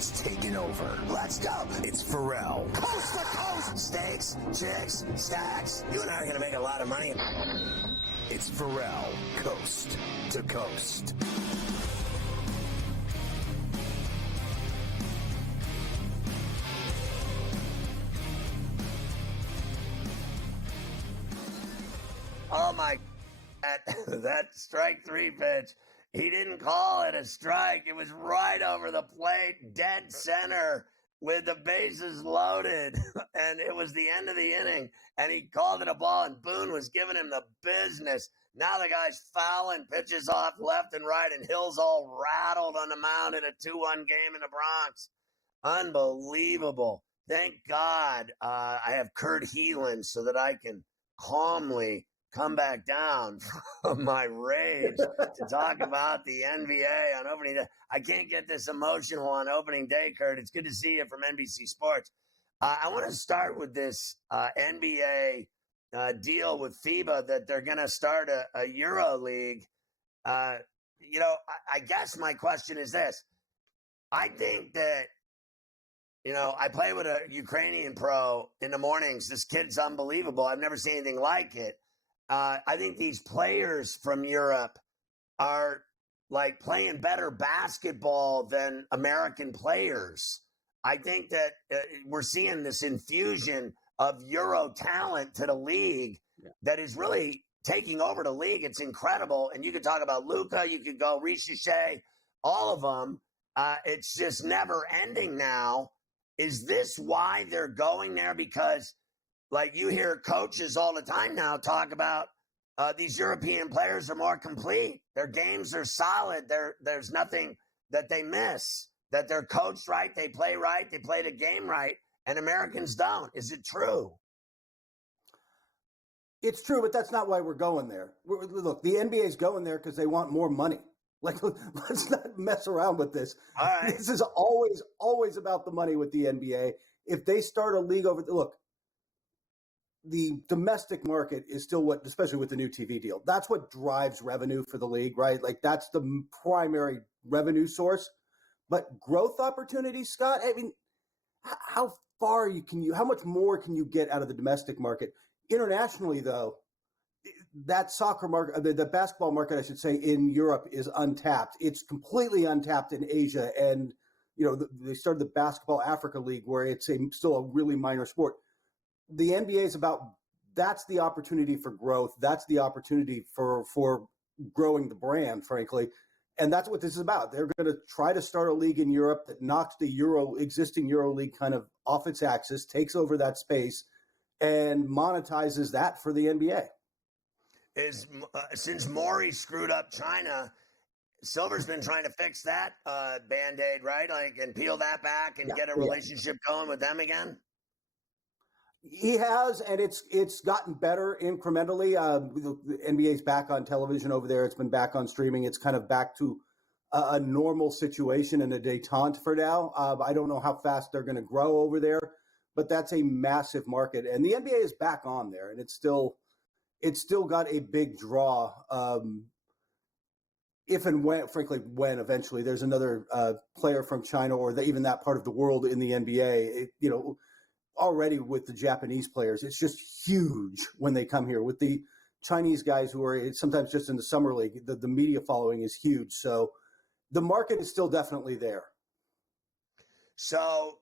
has taken over. Let's go. It's Ferrall. Coast to coast. Steaks, chicks, stacks. You and I are going to make a lot of money. It's Ferrall, coast to coast. Oh my, that strike three pitch. He didn't call it a strike. It was right over the plate, dead center with the bases loaded. And it was the end of the inning. And he called it a ball, and Boone was giving him the business. Now the guy's fouling pitches off left and right, and Hill's all rattled on the mound in a 2-1 game in the Bronx. Unbelievable. Thank God I have Kurt Heelan so that I can calmly come back down from my rage to talk about the NBA on opening day. I can't get this emotional on opening day, Kurt. It's good to see you from NBC Sports. I want to start with this NBA deal with FIBA that they're going to start a Euro League. I guess my question is this. I think that, I play with a Ukrainian pro in the mornings. This kid's unbelievable. I've never seen anything like it. I think these players from Europe are like playing better basketball than American players. I think that we're seeing this infusion of Euro talent to the league that is really taking over the league. It's incredible. And you could talk about Luka, you could go Richiche, all of them. It's just never ending now. Is this why they're going there? Because like you hear coaches all the time now talk about these European players are more complete. Their games are solid. There's nothing that they miss, that they're coached right, they play the game right, and Americans don't. Is it true? It's true, but that's not why we're going there. Look, the NBA is going there because they want more money. Like, let's not mess around with this. All right. This is always about the money with the NBA. If they start a league look, the domestic market is still what, especially with the new TV deal, that's what drives revenue for the league, right? Like that's the primary revenue source. But growth opportunities, Scott, I mean, how much more can you get out of the domestic market? Internationally, though, that soccer market, the basketball market, I should say, in Europe is untapped. It's completely untapped in Asia. And, they started the Basketball Africa League where it's still a really minor sport. The NBA is that's the opportunity for growth. That's the opportunity for growing the brand, frankly. And that's what this is about. They're going to try to start a league in Europe that knocks the existing Euro League kind of off its axis, takes over that space, and monetizes that for the NBA. Since Maury screwed up China, Silver's been trying to fix that Band-Aid, right? Like, and peel that back and get a relationship going with them again. He has, and it's gotten better incrementally. The NBA's back on television over there. It's been back on streaming. It's kind of back to a normal situation and a détente for now. I don't know how fast they're going to grow over there, but that's a massive market. And the NBA is back on there, and it's still got a big draw. If and when, frankly, when eventually there's another player from China or even that part of the world in the NBA, already with the Japanese players, it's just huge when they come here. With the Chinese guys who are sometimes just in the summer league, the media following is huge. So the market is still definitely there. So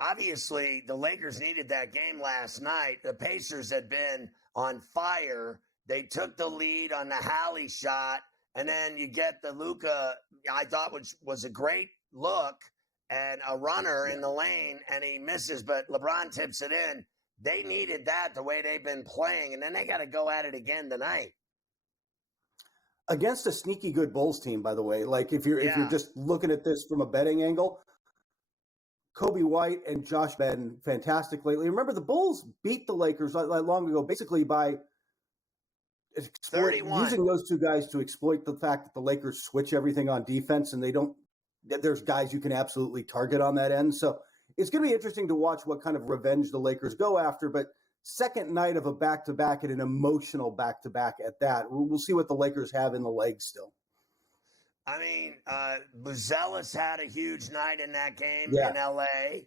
obviously the Lakers needed that game last night. The Pacers had been on fire. They took the lead on the Halley shot, and then you get the Luka, I thought was a great look, and a runner in the lane, and he misses, but LeBron tips it in. They needed that the way they've been playing, and then they got to go at it again tonight. Against a sneaky good Bulls team, by the way. Like, if you're just looking at this from a betting angle, Kobe White and Josh been fantastic lately. Remember, the Bulls beat the Lakers like long ago, basically by 31. Using those two guys to exploit the fact that the Lakers switch everything on defense, and there's guys you can absolutely target on that end. So it's going to be interesting to watch what kind of revenge the Lakers go after. But second night of a back-to-back and an emotional back-to-back at that, we'll see what the Lakers have in the legs still. I mean, Buzelis had a huge night in that game Yeah. in LA.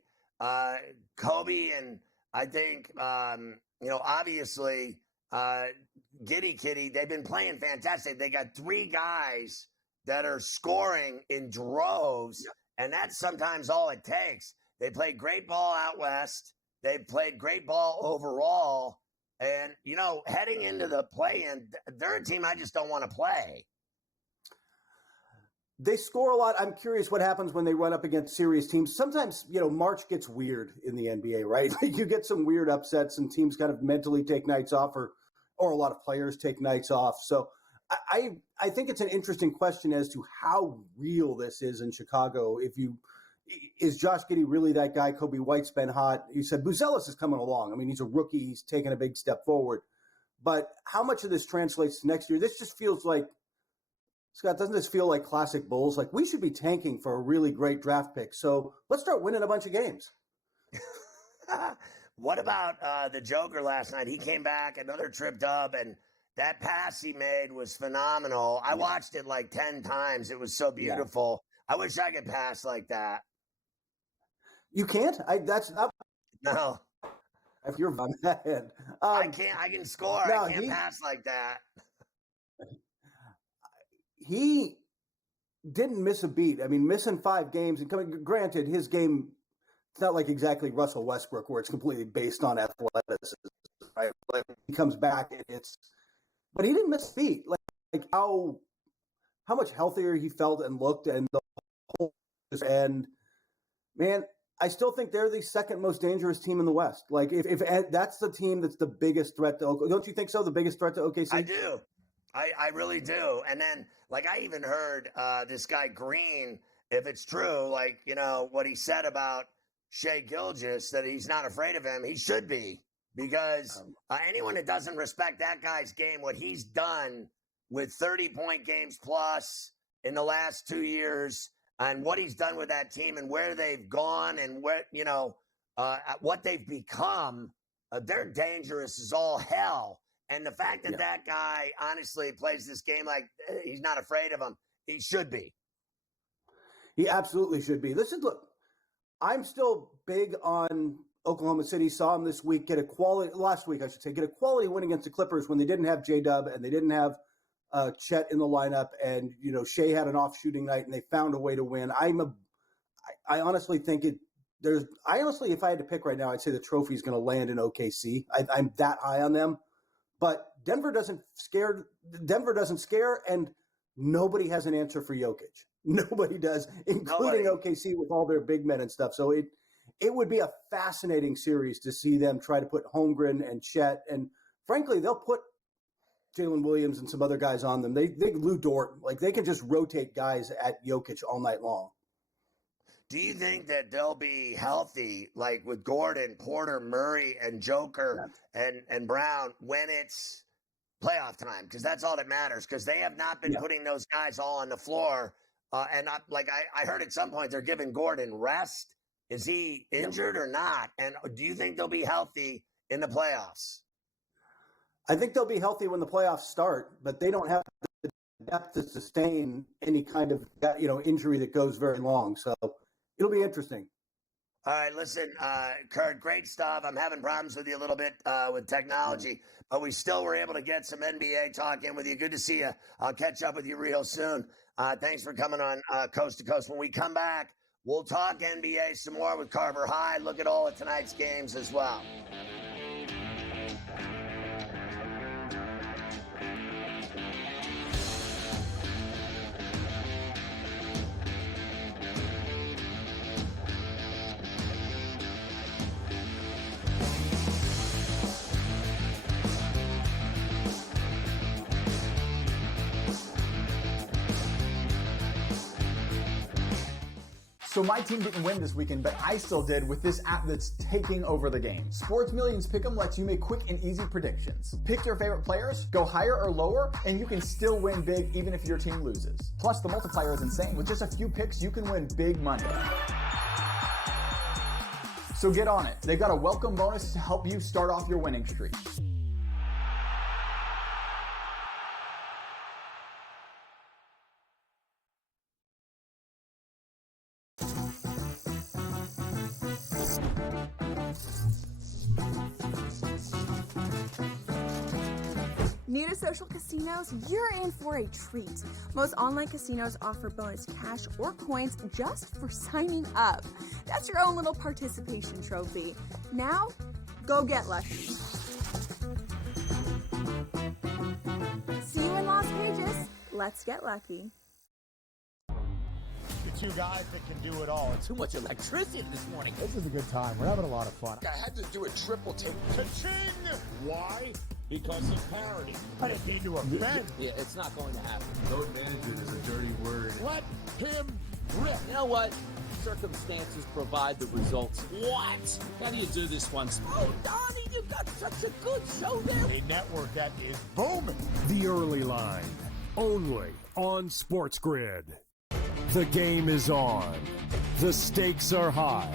Kobe and I think, obviously, Giddy Kitty, they've been playing fantastic. They got three guys that are scoring in droves, and that's sometimes all it takes. They played great ball out west. They played great ball overall. And, heading into the play-in, they're a team I just don't want to play. They score a lot. I'm curious what happens when they run up against serious teams. Sometimes, March gets weird in the NBA, right? You get some weird upsets and teams kind of mentally take nights off or a lot of players take nights off. So I think it's an interesting question as to how real this is in Chicago. Is Josh Giddey really that guy? Kobe White's been hot. You said Buzelis is coming along. I mean, he's a rookie. He's taken a big step forward. But how much of this translates to next year? This just feels like, Scott, doesn't this feel like classic Bulls? Like we should be tanking for a really great draft pick. So let's start winning a bunch of games. What about the Joker last night? He came back, another trip dub, and that pass he made was phenomenal. I watched it like 10 times. It was so beautiful. Yeah. I wish I could pass like that. You can't? That's not. No. If you're on that end. I can't. I can score. No, I can't pass like that. He didn't miss a beat. I mean, missing 5 games and granted, his game, it's not like exactly Russell Westbrook where it's completely based on athleticism. Right? Like he comes back and but he didn't miss a beat. Like how much healthier he felt and looked and the whole, and man, I still think they're the second most dangerous team in the West. Like if that's the team that's the biggest threat to OKC. Don't you think so? The biggest threat to OKC? I do. I really do. And then, I even heard this guy Green, if it's true, what he said about Shai Gilgeous, that he's not afraid of him, he should be. Because anyone that doesn't respect that guy's game, what he's done with 30-point games plus in the last 2 years, and what he's done with that team and where they've gone and where, what they've become, they're dangerous as all hell. And the fact that that guy honestly plays this game like he's not afraid of him, he should be. He absolutely should be. Look, I'm still big on Oklahoma City. Saw him this week get a quality win against the Clippers when they didn't have J-Dub and they didn't have Chet in the lineup. And, Shea had an off shooting night and they found a way to win. I honestly think if I had to pick right now, I'd say the trophy is going to land in OKC. I'm that high on them. But Denver doesn't scare, and nobody has an answer for Jokic. Nobody does, including OKC with all their big men and stuff. So it would be a fascinating series to see them try to put Holmgren and Chet, and frankly, they'll put Jalen Williams and some other guys on them. They Lou Dort, they can just rotate guys at Jokic all night long. Do you think that they'll be healthy, with Gordon, Porter, Murray, and Joker and Brown when it's playoff time? Because that's all that matters. Because they have not been putting those guys all on the floor. And I heard at some point they're giving Gordon rest. Is he injured or not? And do you think they'll be healthy in the playoffs? I think they'll be healthy when the playoffs start, but they don't have the depth to sustain any kind of injury that goes very long. So it'll be interesting. All right, listen, Kurt, great stuff. I'm having problems with you a little bit with technology, but we still were able to get some NBA talk in with you. Good to see you. I'll catch up with you real soon. Thanks for coming on Coast to Coast. When we come back, we'll talk NBA some more with Carver High. Look at all of tonight's games as well. So my team didn't win this weekend, but I still did with this app that's taking over the game. Sports Millions Pick'em lets you make quick and easy predictions. Pick your favorite players, go higher or lower, and you can still win big even if your team loses. Plus, the multiplier is insane. With just a few picks, you can win big money. So get on it. They've got a welcome bonus to help you start off your winning streak. New to social casinos? You're in for a treat. Most online casinos offer bonus cash or coins just for signing up. That's your own little participation trophy. Now, go get lucky. See you in Las Vegas. Let's get lucky. The two guys that can do it all. Too much electricity this morning. This is a good time. We're having a lot of fun. I had to do a triple take. Cha-ching! Why? Because of parity. I didn't mean to offend. Yeah, it's not going to happen. Load management is a dirty word. Let him rip. You know what? Circumstances provide the results. What? How do you do this once? Oh, Donnie, you got such a good show there. A network that is booming. The Early Line, only on SportsGrid. The game is on. The stakes are high.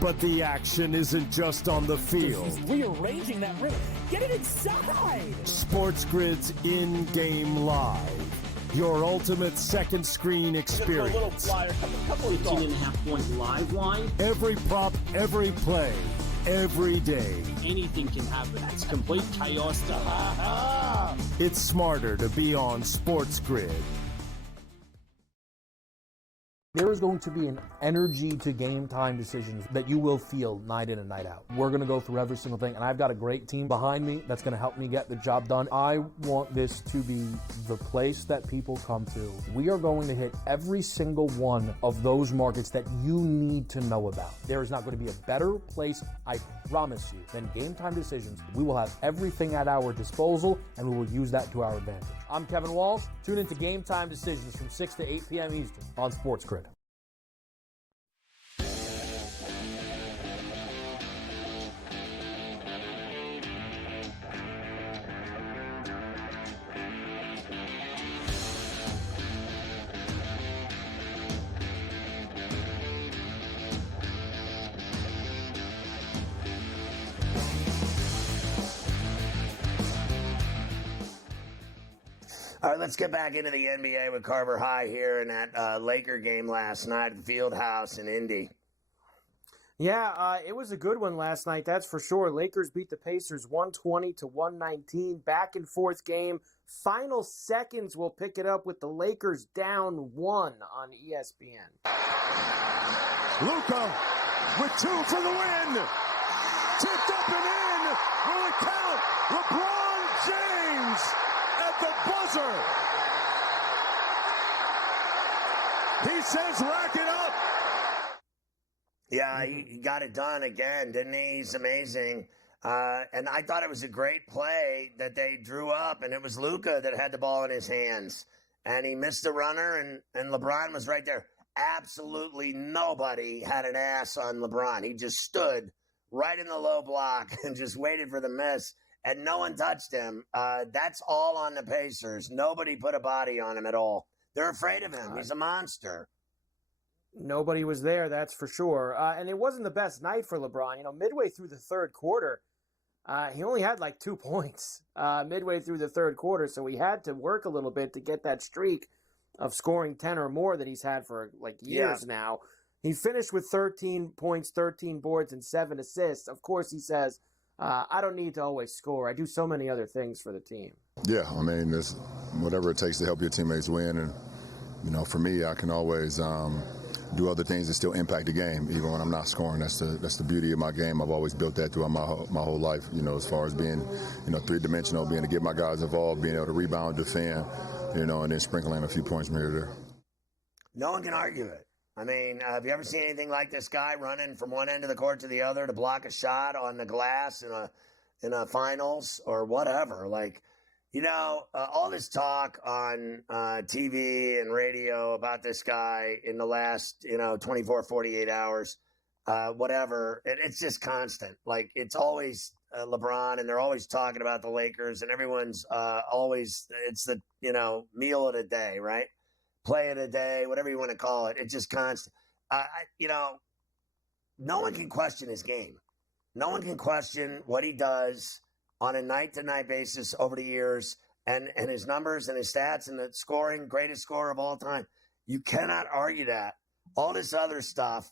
But the action isn't just on the field. He's rearranging that rim. Get it inside! SportsGrid's in-game live. Your ultimate second screen experience. A little flyer, couple of 18.5 point live line. Every prop, every play, every day. Anything can happen. That's complete chaos. It's smarter to be on SportsGrid. There is going to be an energy to game time decisions that you will feel night in and night out. We're going to go through every single thing, and I've got a great team behind me that's going to help me get the job done. I want this to be the place that people come to. We are going to hit every single one of those markets that you need to know about. There is not going to be a better place, I promise you, than game time decisions. We will have everything at our disposal, and we will use that to our advantage. I'm Kevin Walsh. Tune into Game Time Decisions from 6 to 8 p.m. Eastern on SportsGrid. All right, let's get back into the NBA with Carver High here in that Laker game last night at the Fieldhouse in Indy. Yeah, it was a good one last night, that's for sure. Lakers beat the Pacers 120-119, back and forth game. Final seconds will pick it up with the Lakers down 1 on ESPN. Luka with 2 for the win. Tipped up and in. Will it count? LeBron James at the buzzer. He says rack it up. Yeah, he got it done again, didn't he? He's amazing. And I thought it was a great play that they drew up, and it was Luka that had the ball in his hands. And he missed the runner, and LeBron was right there. Absolutely nobody had an ass on LeBron. He just stood right in the low block and just waited for the miss, and no one touched him. That's all on the Pacers. Nobody put a body on him at all. They're afraid of him. He's a monster. Nobody was there, that's for sure. And it wasn't the best night for LeBron. You know, midway through the third quarter, he only had like 2 points midway through the third quarter, so he had to work a little bit to get that streak of scoring 10 or more that he's had for like years now. He finished with 13 points, 13 boards, and 7 assists. Of course, he says, I don't need to always score. I do so many other things for the team. Yeah, I mean, it's whatever it takes to help your teammates win. And, you know, for me, I can always do other things that still impact the game, even when I'm not scoring. That's the beauty of my game. I've always built that throughout my whole life, you know, as far as being, you know, three-dimensional, being able to get my guys involved, being able to rebound, defend, you know, and then sprinkling a few points from here to there. No one can argue it. I mean, have you ever seen anything like this guy running from one end of the court to the other to block a shot on the glass in a finals or whatever? Like, you know, all this talk on TV and radio about this guy in the last, 24, 48 hours, whatever, it's just constant. Like, it's always LeBron, and they're always talking about the Lakers, and everyone's always, it's the, meal of the day, right? Play of the day, whatever you want to call it. It's just constant. No one can question his game. No one can question what he does on a night-to-night basis over the years, and his numbers and his stats and the scoring, greatest scorer of all time. You cannot argue that. All this other stuff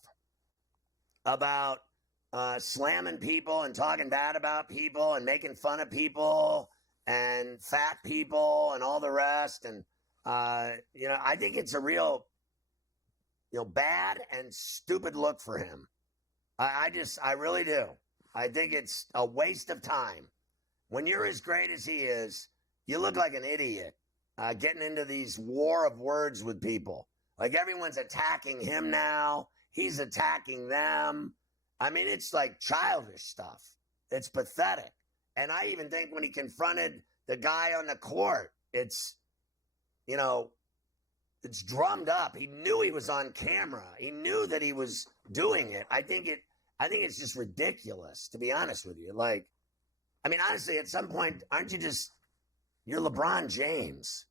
about slamming people and talking bad about people and making fun of people and fat people and all the rest. And, I think it's a real, bad and stupid look for him. I really do. I think it's a waste of time. When you're as great as he is, you look like an idiot getting into these war of words with people. Like everyone's attacking him now. He's attacking them. I mean, it's like childish stuff. It's pathetic. And I even think when he confronted the guy on the court, it's drummed up. He knew he was on camera. He knew that he was doing it. I think it's just ridiculous, to be honest with you. Like, I mean, honestly, at some point, you're LeBron James.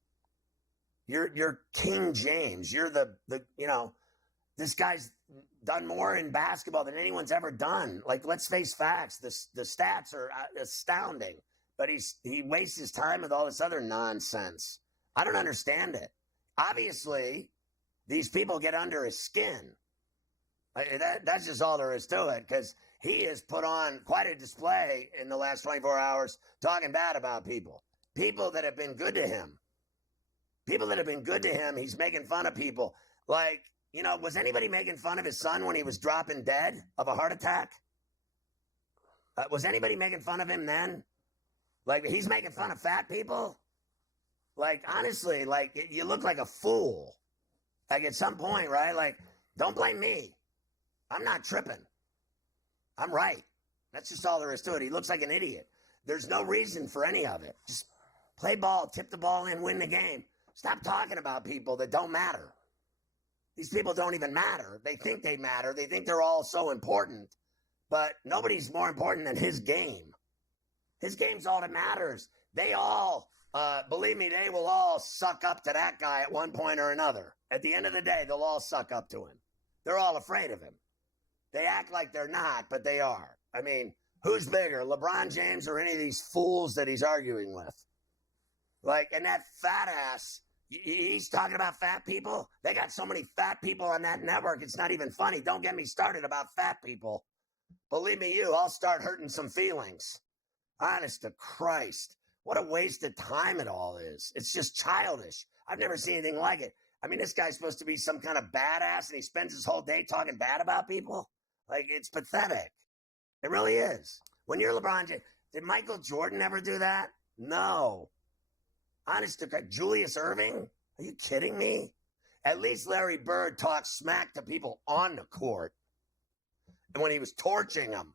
You're King James. You're this guy's done more in basketball than anyone's ever done. Like, let's face facts. The stats are astounding, but he wastes his time with all this other nonsense. I don't understand it. Obviously, these people get under his skin. That's just all there is to it, because he has put on quite a display in the last 24 hours talking bad about people that have been good to him. People that have been good to him, he's making fun of people. Like, was anybody making fun of his son when he was dropping dead of a heart attack? Was anybody making fun of him then? Like, he's making fun of fat people? Like, honestly, like, you look like a fool. Like, at some point, right? Like, don't blame me. I'm not tripping. I'm right. That's just all there is to it. He looks like an idiot. There's no reason for any of it. Just play ball, tip the ball in, win the game. Stop talking about people that don't matter. These people don't even matter. They think they matter. They think they're all so important. But nobody's more important than his game. His game's all that matters. They all, believe me, they will all suck up to that guy at one point or another. At the end of the day, they'll all suck up to him. They're all afraid of him. They act like they're not, but they are. I mean, who's bigger, LeBron James or any of these fools that he's arguing with? Like, and that fat ass, he's talking about fat people. They got so many fat people on that network, it's not even funny. Don't get me started about fat people. Believe me, I'll start hurting some feelings. Honest to Christ. What a waste of time it all is. It's just childish. I've never seen anything like it. I mean, this guy's supposed to be some kind of badass, and he spends his whole day talking bad about people? Like, it's pathetic. It really is. When you're LeBron James, did Michael Jordan ever do that? No. Honest to God, Julius Erving? Are you kidding me? At least Larry Bird talked smack to people on the court. And when he was torching them.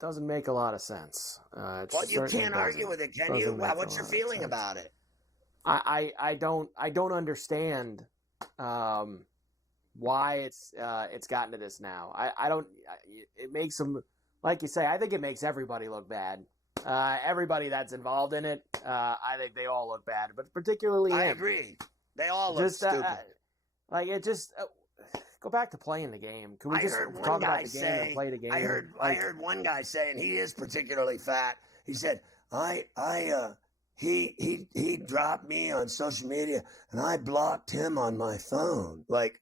Doesn't make a lot of sense. Well, you can't argue with it, can you? Well, what's your feeling about it? I don't understand why it's gotten to this now. I don't. It makes them, like you say. I think it makes everybody look bad. Everybody that's involved in it, I think they all look bad. But particularly him. I agree. They all look stupid. Go back to playing the game. Can we just talk about the game and play the game? I heard one guy say, and he is particularly fat. He said, he dropped me on social media and I blocked him on my phone. Like,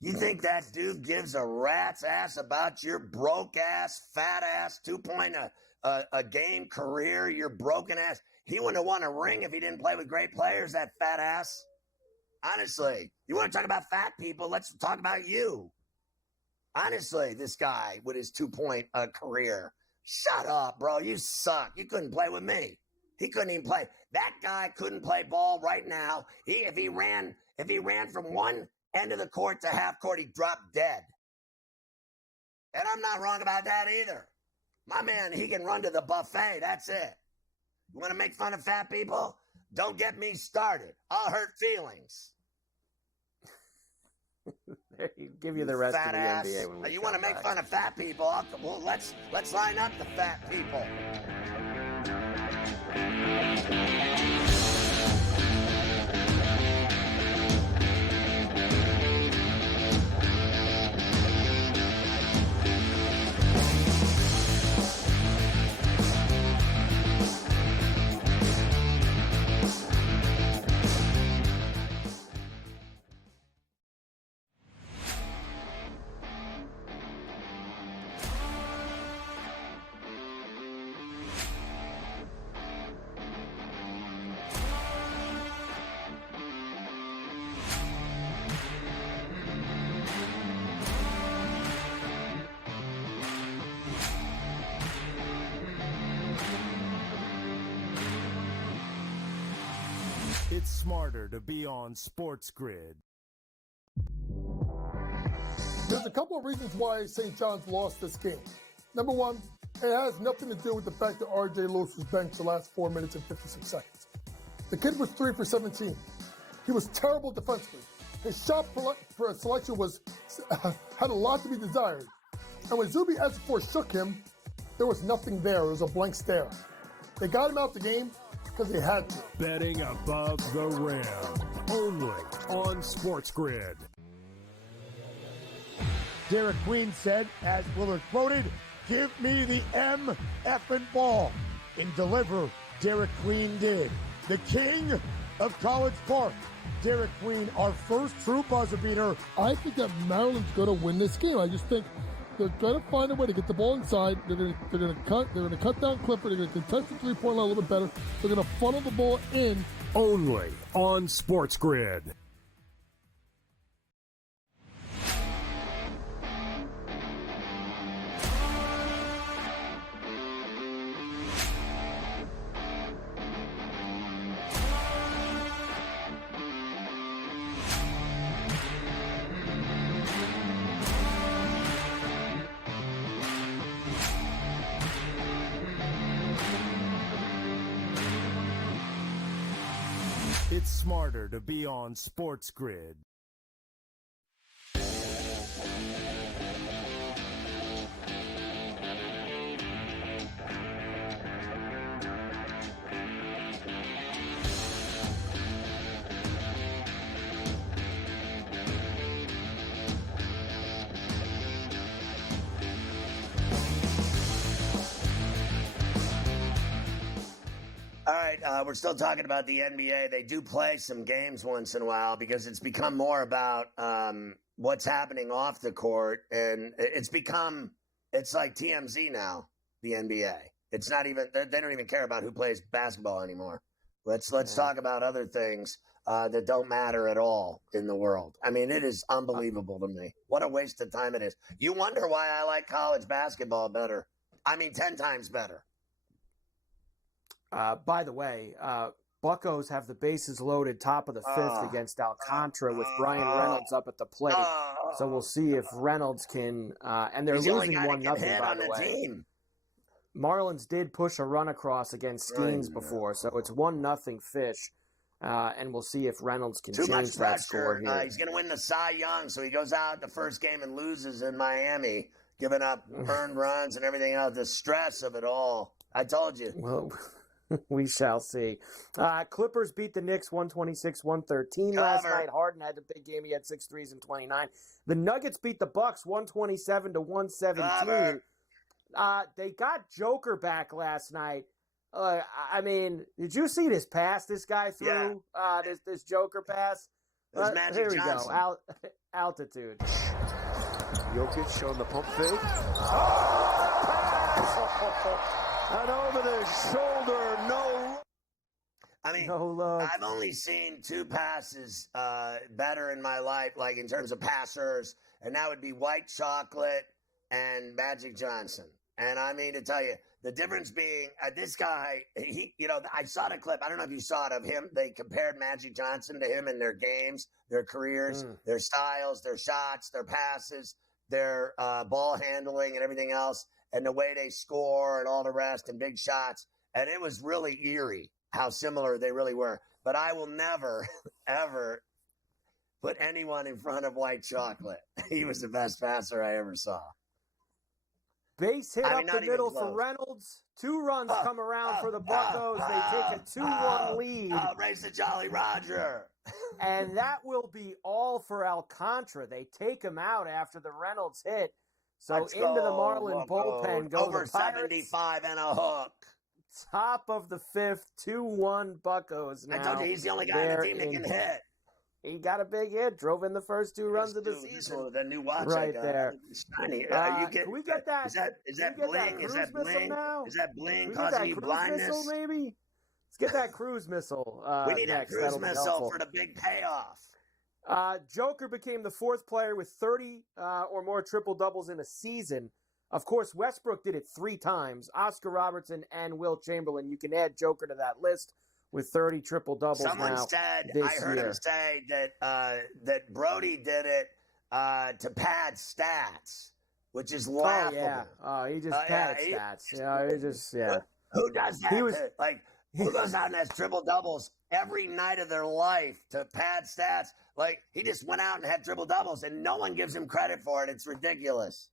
you think that dude gives a rat's ass about your broke ass, fat ass, 2-point a game career, your broken ass? He wouldn't have won a ring if he didn't play with great players, that fat ass. Honestly, you want to talk about fat people? Let's talk about you. Honestly, this guy with his 2-point career. Shut up, bro. You suck. You couldn't play with me. He couldn't even play. That guy couldn't play ball right now. If he ran from one end of the court to half court, he'd drop dead. And I'm not wrong about that either. My man, he can run to the buffet. That's it. You want to make fun of fat people? Don't get me started. I'll hurt feelings. Give you the rest fat of the ass. NBA when we you want to make fun of fat people? Well, let's line up the fat people. It's smarter to be on SportsGrid. There's a couple of reasons why St. John's lost this game. Number one, it has nothing to do with the fact that R.J. Lewis was benched the last 4 minutes and 56 seconds. The kid was 3 for 17. He was terrible defensively. His shot selection had a lot to be desired. And when Zuby Ejiofor shook him, there was nothing there. It was a blank stare. They got him out the game because they had to. Betting above the rim. Only on SportsGrid. Derek Queen said, as Willard quoted, "Give me the M-effing ball." And deliver, Derek Queen did. The king of College Park. Derek Queen, our first true buzzer beater. I think that Maryland's going to win this game. I just think they're going to find a way to get the ball inside. They're going to cut down Clifford. They're going to contest the three-point line a little bit better. They're going to funnel the ball in. Only on SportsGrid. It's smarter to be on SportsGrid. All right, we're still talking about the NBA. They do play some games once in a while because it's become more about what's happening off the court, and it's like TMZ now, the NBA. It's not even, they don't even care about who plays basketball anymore. Let's talk about other things that don't matter at all in the world. I mean, it is unbelievable to me. What a waste of time it is. You wonder why I like college basketball better. I mean, 10 times better. By the way, Buccos have the bases loaded top of the fifth against Alcantara with Brian Reynolds up at the plate. So we'll see if Reynolds can, and they're losing 1-0, by the way. Team. Marlins did push a run across against Skeens before, so it's 1-0 Fish. And we'll see if Reynolds can change that score here. He's going to win the Cy Young, so he goes out the first game and loses in Miami, giving up earned runs and everything else. The stress of it all. I told you. Well, we shall see. Clippers beat the Knicks 126-113 last night. Harden had the big game. He had 6 threes and 29. The Nuggets beat the Bucks 127-117. They got Joker back last night. I mean, did you see this pass this guy threw? Yeah. This Joker pass? Here we go. Altitude. Jokic showing the pump fake. And over the shoulder, no. I mean, no look. I've only seen 2 passes better in my life, like in terms of passers, and that would be White Chocolate and Magic Johnson. And I mean to tell you, the difference being this guy, I saw the clip. I don't know if you saw it of him. They compared Magic Johnson to him in their games, their careers, their styles, their shots, their passes, their ball handling and everything else, and the way they score and all the rest and big shots. And it was really eerie how similar they really were. But I will never, ever put anyone in front of White Chocolate. He was the best passer I ever saw. Base hit up the middle for Reynolds. 2 runs come around for the Buccos. They take a 2-1 lead. Race the Jolly Roger. And that will be all for Alcantara. They take him out after the Reynolds hit. So into the Marlin bullpen go over the Pirates. 75 and a hook. Top of the 5th, 2-1 Buccos now. I told you he's the only guy on the team that can hit. He got a big hit, drove in the first 2 runs of the season. The new watch right there. Can we get that? Is that bling? Is that bling? Now? Is that bling causing you blindness? Missile, maybe? Let's get that cruise missile. We need next. that cruise missile for the big payoff. Joker became the 4th player with 30 or more triple-doubles in a season. Of course, Westbrook did it 3 times. Oscar Robertson and Wilt Chamberlain. You can add Joker to that list. with 30 triple-doubles Someone now said, this I heard year. him say that Brody did it to pad stats, which is laughable. Oh, yeah. He just padded stats. He just, Who does that? Who goes out and has triple-doubles every night of their life to pad stats? Like, he just went out and had triple-doubles, and no one gives him credit for it. It's ridiculous.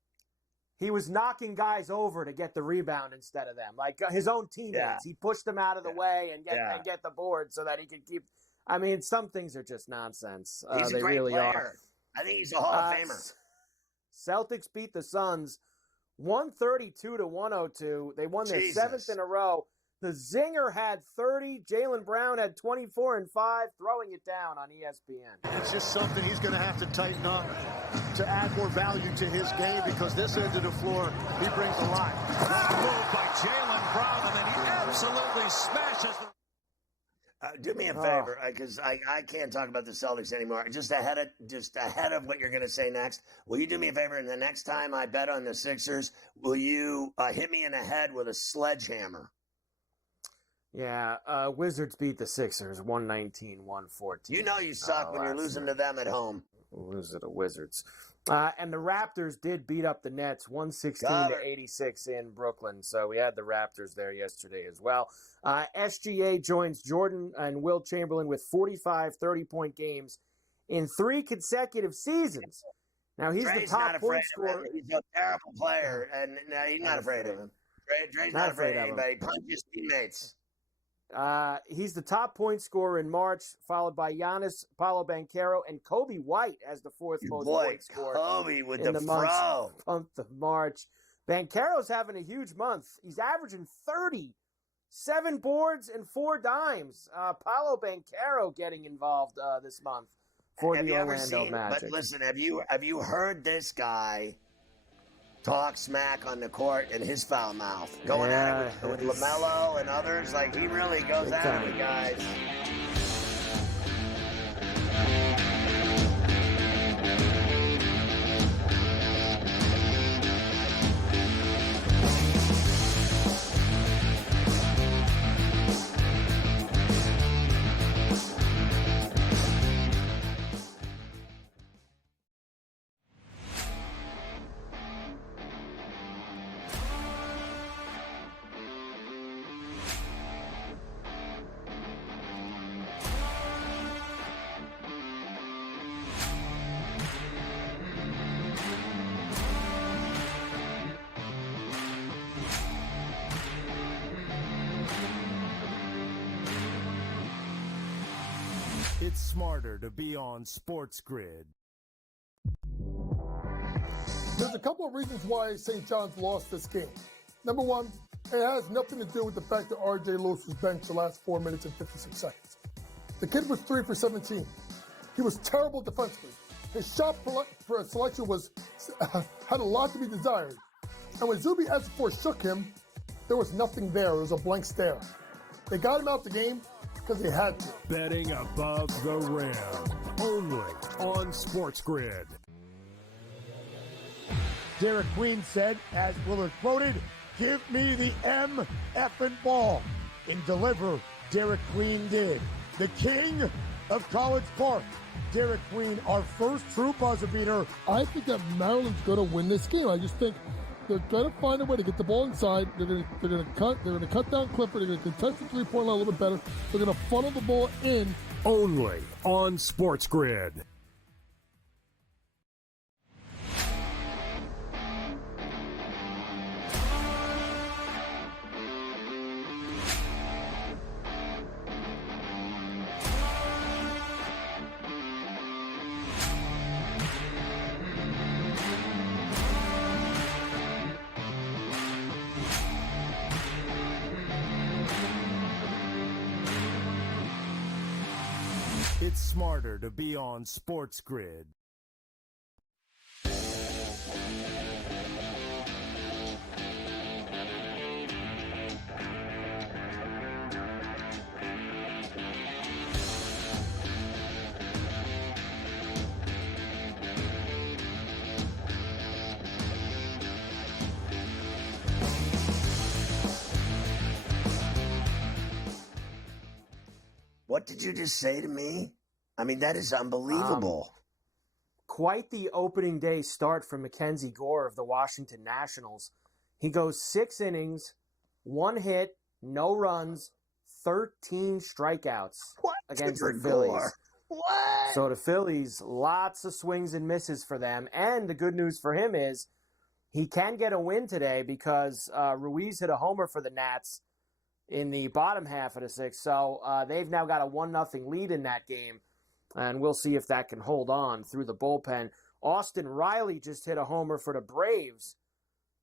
He was knocking guys over to get the rebound instead of them, like his own teammates. Yeah. He pushed them out of the way and get the board so that he could keep. I mean, some things are just nonsense. He's they a great really player. are. I think he's a Hall of Famer. Celtics beat the Suns 132-102. They won their seventh in a row. The Zinger had 30. Jaylen Brown had 24 and 5, throwing it down on ESPN. It's just something he's going to have to tighten up to add more value to his game, because this end of the floor, he brings a lot. That move by Jaylen Brown, and then he absolutely smashes the... Do me a favor, because I can't talk about the Celtics anymore. Just ahead of what you're going to say next, will you do me a favor? And the next time I bet on the Sixers, will you hit me in the head with a sledgehammer? Yeah, Wizards beat the Sixers 119-114. You know you suck when you're losing to them at home. Lose to the Wizards. And the Raptors did beat up the Nets 116-86 in Brooklyn. So we had the Raptors there yesterday as well. SGA joins Jordan and Will Chamberlain with 45 30-point games in 3 consecutive seasons. Now, he's Dre's the top point scorer. He's a terrible player, and he's not afraid of him. Dre's not afraid of anybody. Punch his teammates. He's the top point scorer in March, followed by Giannis, Paolo Banchero, and Kobe White as the fourth most point scorer. Kobe with in the month of March. Banchero's having a huge month. He's averaging 30, 7 boards and 4 dimes. Paolo Banchero getting involved this month for the Orlando Magic. But listen, have you heard this guy talk smack on the court in his foul mouth, going at it with LaMelo and others? Like, he really goes at it, guys. It's smarter to be on SportsGrid. There's a couple of reasons why St. John's lost this game. Number one, it has nothing to do with the fact that R.J. Lewis was benched the last 4 minutes and 56 seconds. The kid was 3 for 17. He was terrible defensively. His shot selection had a lot to be desired. And when Zuby Ejiofor shook him, there was nothing there. It was a blank stare. They got him out the game because they had to. Betting above the rim, only on SportsGrid. Derek Queen said, as Willard quoted, "Give me the effing ball." And deliver, Derek Queen did. The king of College Park, Derek Queen, our first true buzzer beater. I think that Maryland's going to win this game. I just think they're going to find a way to get the ball inside. They're going to cut down Clifford. They're going to contest the three-point line a little bit better. They're going to funnel the ball in. Only on SportsGrid. It's smarter to be on SportsGrid. What did you just say to me? I mean, that is unbelievable. Quite the opening day start for Mackenzie Gore of the Washington Nationals. He goes 6 innings, 1 hit, no runs, 13 strikeouts against the Phillies. Gore. What? So the Phillies, lots of swings and misses for them. And the good news for him is he can get a win today because Ruiz hit a homer for the Nats in the bottom half of the 6th. So they've now got a 1-0 lead in that game. And we'll see if that can hold on through the bullpen. Austin Riley just hit a homer for the Braves,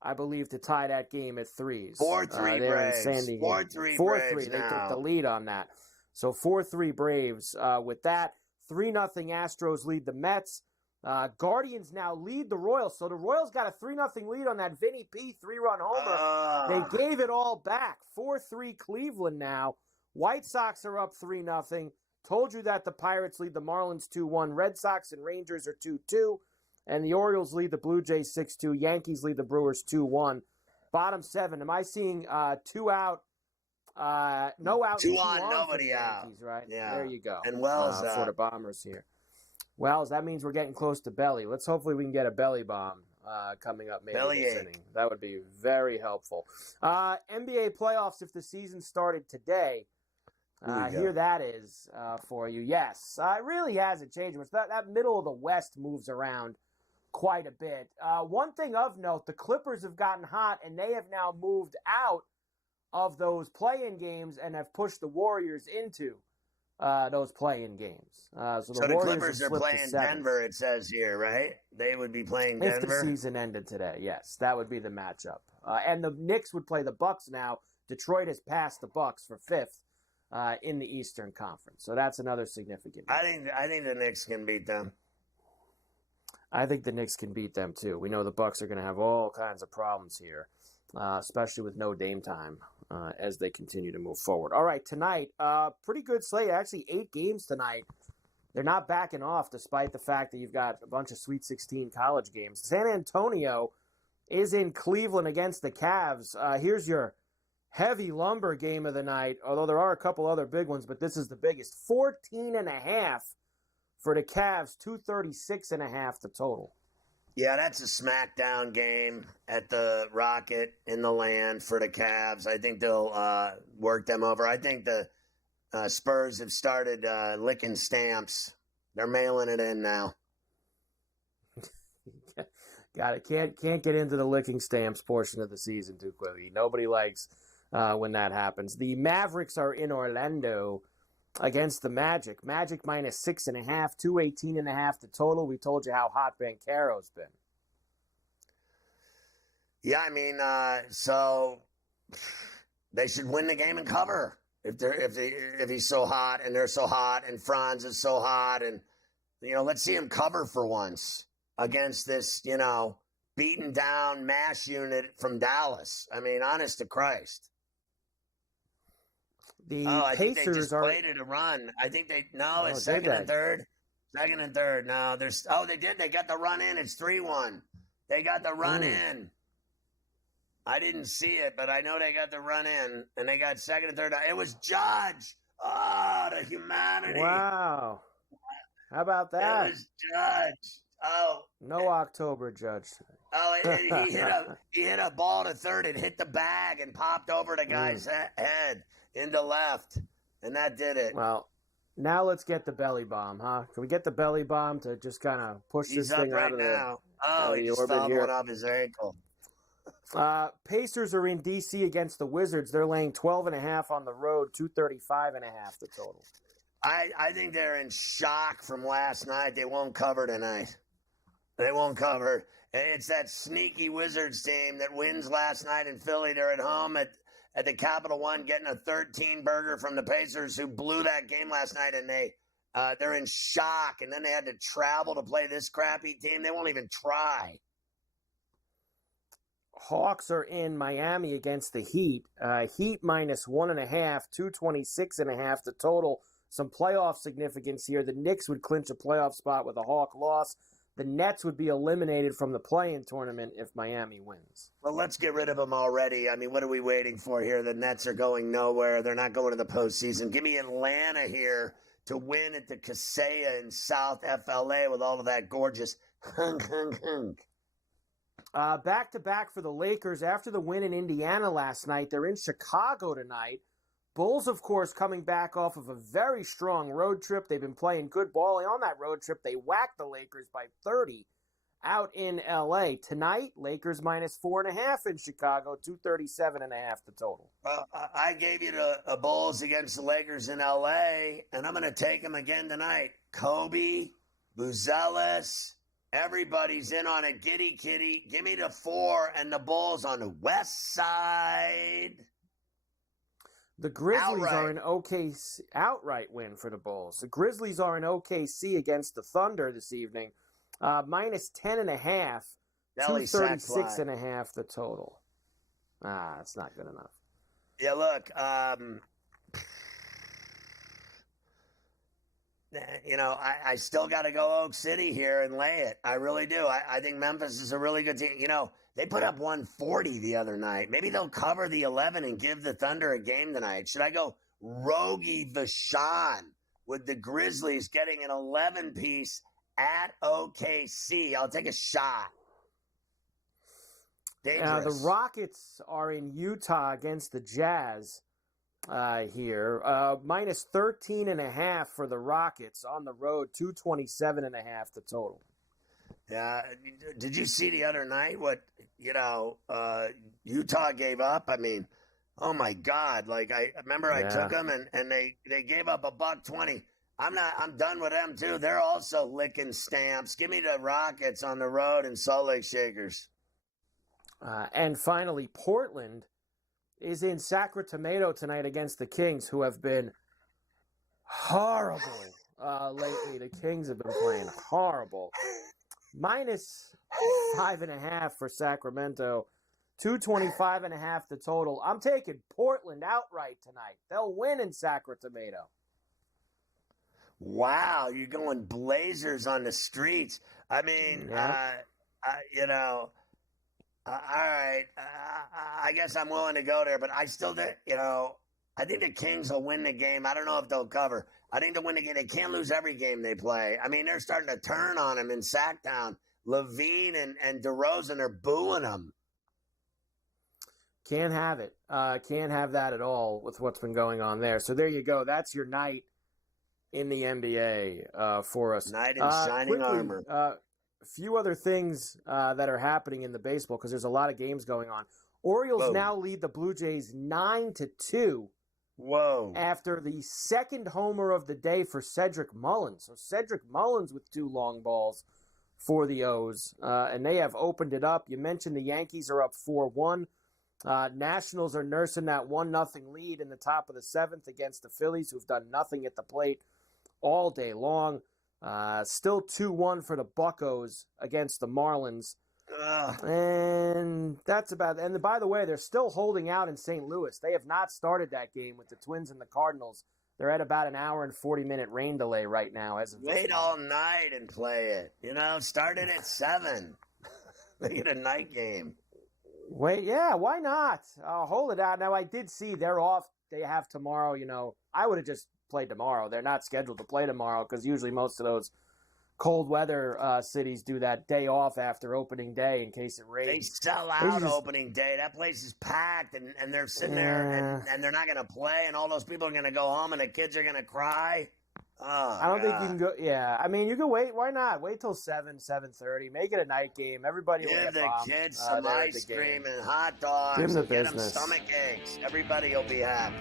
I believe, to tie that game at 3s. 4-3 Braves. 4-3 Braves They now. took the lead on that. So 4-3 Braves with that. 3-0 Astros lead the Mets. Guardians now lead the Royals. So the Royals got a 3-0 lead on that Vinny P 3-run homer. They gave it all back. 4-3 Cleveland now. White Sox are up 3-0. Told you that the Pirates lead the Marlins 2-1. Red Sox and Rangers are 2-2. And the Orioles lead the Blue Jays 6-2. Yankees lead the Brewers 2-1. Bottom 7. Am I seeing 2 out? No out. 2 on, nobody out. Yankees, right? Yeah. There you go. And Wells for the Bombers here. Wells, that means we're getting close to belly. Hopefully we can get a belly bomb coming up maybe this inning. That would be very helpful. NBA playoffs if the season started today. Here that is for you. Yes, it really hasn't changed much. That middle of the West moves around quite a bit. One thing of note, the Clippers have gotten hot, and they have now moved out of those play-in games and have pushed the Warriors into those play-in games. So the Clippers are playing Denver, it says here, right? They would be playing Denver? If the season ended today, yes. That would be the matchup. And the Knicks would play the Bucks now. Detroit has passed the Bucks for 5th. In the Eastern Conference. So that's another significant game. I think the Knicks can beat them. I think the Knicks can beat them too. We know the Bucks are going to have all kinds of problems here, especially with no Dame time as they continue to move forward. All right, tonight, pretty good slate. Actually, 8 games tonight. They're not backing off despite the fact that you've got a bunch of Sweet 16 college games. San Antonio is in Cleveland against the Cavs. Here's your heavy lumber game of the night, although there are a couple other big ones, but this is the biggest. 14.5 for the Cavs, 236.5 the total. Yeah, that's a smackdown game at the Rocket in the land for the Cavs. I think they'll work them over. I think the Spurs have started licking stamps. They're mailing it in now. Got it. Can't get into the licking stamps portion of the season too quickly. Nobody likes when that happens. The Mavericks are in Orlando against the Magic. Magic minus 6.5, 218.5 the total. We told you how hot Banchero's been. Yeah, I mean, so they should win the game and cover if he's so hot and they're so hot and Franz is so hot, and let's see him cover for once against this beaten down mash unit from Dallas. I mean, honest to Christ. I think they just played it a run. I think it's second and third. Second and third. No, they did. They got the run in. It's 3-1. They got the run in. I didn't see it, but I know they got the run in, and they got second and third. It was Judge. Oh, the humanity. Wow. How about that? It was Judge. Oh. No October, Judge. Oh, he hit a ball to third. It hit the bag and popped over the guy's head into left, and that did it. Well, now let's get the belly bomb, huh? Can we get the belly bomb to just kind of push this thing out of now. He just fouled one off his ankle. Pacers are in D.C. against the Wizards. They're laying 12.5 on the road, 235.5 the total. I think they're in shock from last night. They won't cover tonight. They won't cover. It's that sneaky Wizards team that wins last night in Philly. They're at home at the Capital One getting a 13-burger from the Pacers, who blew that game last night, and they're in shock. And then they had to travel to play this crappy team. They won't even try. Hawks are in Miami against the Heat. Heat minus 1.5, 226.5 the total. Some playoff significance here. The Knicks would clinch a playoff spot with a Hawk loss. the Nets would be eliminated from the play-in tournament if Miami wins. Well, let's get rid of them already. I mean, what are we waiting for here? The Nets are going nowhere. They're not going to the postseason. Give me Atlanta here to win at the Kaseya in South FLA with all of that gorgeous hunk. Back-to-back for the Lakers after the win in Indiana last night. They're in Chicago tonight. Bulls, of course, coming back off of a very strong road trip. They've been playing good ball. On that road trip, they whacked the Lakers by 30 out in L.A. Tonight, Lakers minus 4.5 in Chicago, 237.5 the total. Well, I gave you the Bulls against the Lakers in L.A., and I'm going to take them again tonight. Kobe, Buzelis, everybody's in on it. Giddy Kitty, give me the 4 and the Bulls on the west side. The Grizzlies are an OKC outright win for the Bulls. The Grizzlies are in OKC against the Thunder this evening. Minus 10.5, 236.5 the total. It's not good enough. Yeah, look, I still got to go Oak City here and lay it. I really do. I think Memphis is a really good team. They put up 140 the other night. Maybe they'll cover the 11 and give the Thunder a game tonight. Should I go Rogie Vachon with the Grizzlies getting an 11-piece at OKC? I'll take a shot. Dangerous. The Rockets are in Utah against the Jazz here. Minus 13.5 for the Rockets on the road, 227.5 the total. Yeah, did you see the other night what Utah gave up? I mean, oh my God! Like I remember, I took them and they gave up $120. I'm done with them too. They're also licking stamps. Give me the Rockets on the road and Salt Lake Shakers. And finally, Portland is in Sacramento tonight against the Kings, who have been horrible lately. The Kings have been playing horrible. Minus 5.5 for Sacramento, 225.5 the total. I'm taking Portland outright tonight. They'll win in Sacramento. Wow, you're going Blazers on the streets. I mean, all right. I guess I'm willing to go there, but I still think, I think the Kings will win the game. I don't know if they'll cover. I think they'll win the game. They can't lose every game they play. I mean, they're starting to turn on them in Sacktown. Levine and DeRozan are booing them. Can't have it. Can't have that at all with what's been going on there. So there you go. That's your night in the NBA for us. Knight in shining armor. A few other things that are happening in the baseball because there's a lot of games going on. Orioles now lead the Blue Jays 9-2. Whoa. After the second homer of the day for Cedric Mullins. So Cedric Mullins with 2 long balls for the O's. And they have opened it up. You mentioned the Yankees are up 4-1. Nationals are nursing that 1-0 lead in the top of the 7th against the Phillies, who've done nothing at the plate all day long. Still 2-1 for the Buccos against the Marlins. And that's about it. And by the way, they're still holding out in St. Louis. They have not started that game with the Twins and the Cardinals. They're at about an hour and 40-minute rain delay right now. Wait all night and play it. Start it at 7. Make it a night game. Wait, yeah, why not? Hold it out. Now, I did see they're off. They have tomorrow. I would have just played tomorrow. They're not scheduled to play tomorrow because usually most of those cold weather cities do that day off after opening day in case it rains. They sell out opening day. That place is packed, and they're sitting there, and they're not going to play, and all those people are going to go home, and the kids are going to cry. Oh, I don't think you can go. Yeah, I mean, you can wait. Why not? Wait till 7:30. Make it a night game. Everybody will give get the bombed, kids some ice cream and hot dogs. Give them the get business. them stomach aches. Everybody will be happy.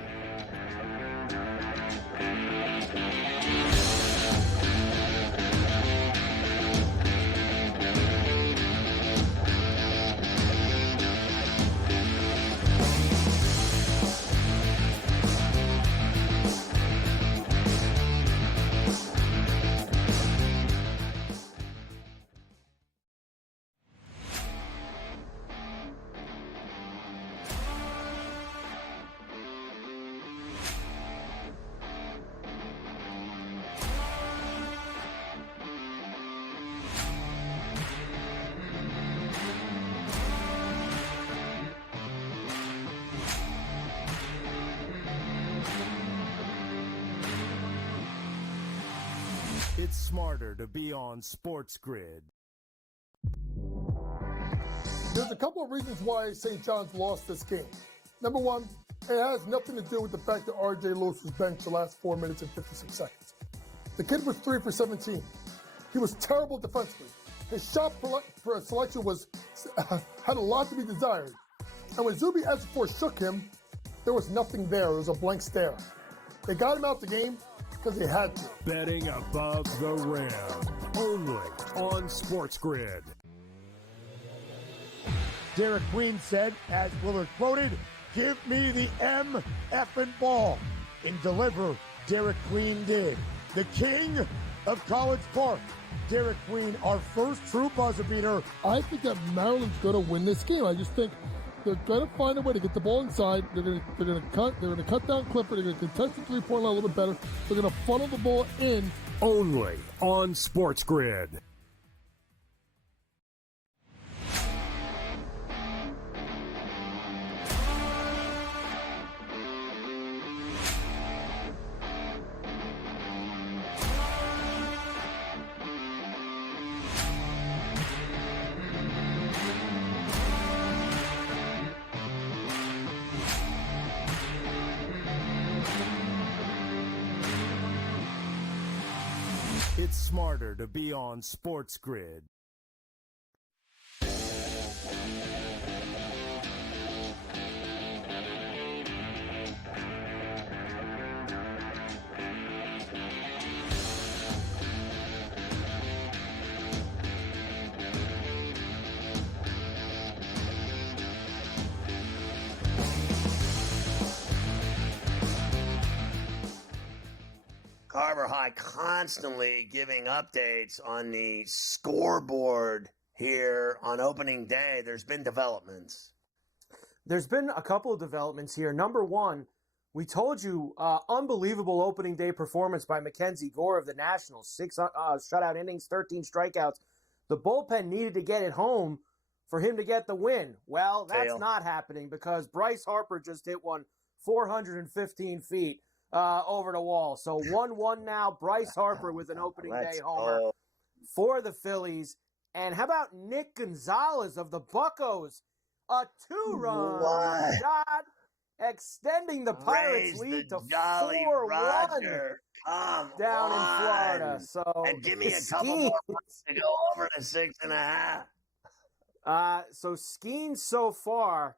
It's smarter to be on SportsGrid. There's a couple of reasons why St. John's lost this game. Number one, it has nothing to do with the fact that R.J. Lewis was benched the last 4 minutes and 56 seconds. The kid was 3 for 17. He was terrible defensively. His shot selection had a lot to be desired. And when Zuby Ejiofor shook him, there was nothing there. It was a blank stare. They got him out the game because they had to. Betting above the rim. Only on SportsGrid. Derek Queen said, as Willard quoted, "Give me the effing ball." And deliver, Derek Queen did. The king of College Park, Derek Queen, our first true buzzer beater. I think that Maryland's going to win this game. I just think they're going to find a way to get the ball inside. They're going to cut down Clifford. They're going to contest the three-point line a little bit better. They're going to funnel the ball in. Only on SportsGrid. It's smarter to be on SportsGrid. Carver High constantly giving updates on the scoreboard here on opening day. There's been developments. There's been a couple of developments here. Number one, we told you unbelievable opening day performance by Mackenzie Gore of the Nationals. 6 shutout innings, 13 strikeouts. The bullpen needed to get it home for him to get the win. Well, that's not happening because Bryce Harper just hit one 415 feet. Over the wall. So 1-1 now. Bryce Harper with an opening day homer for the Phillies. And how about Nick Gonzalez of the Buccos? A 2-run shot, extending the Pirates' lead to 4-1 down in Florida. So and give me a couple more points to go over to 6.5. So Skeens so far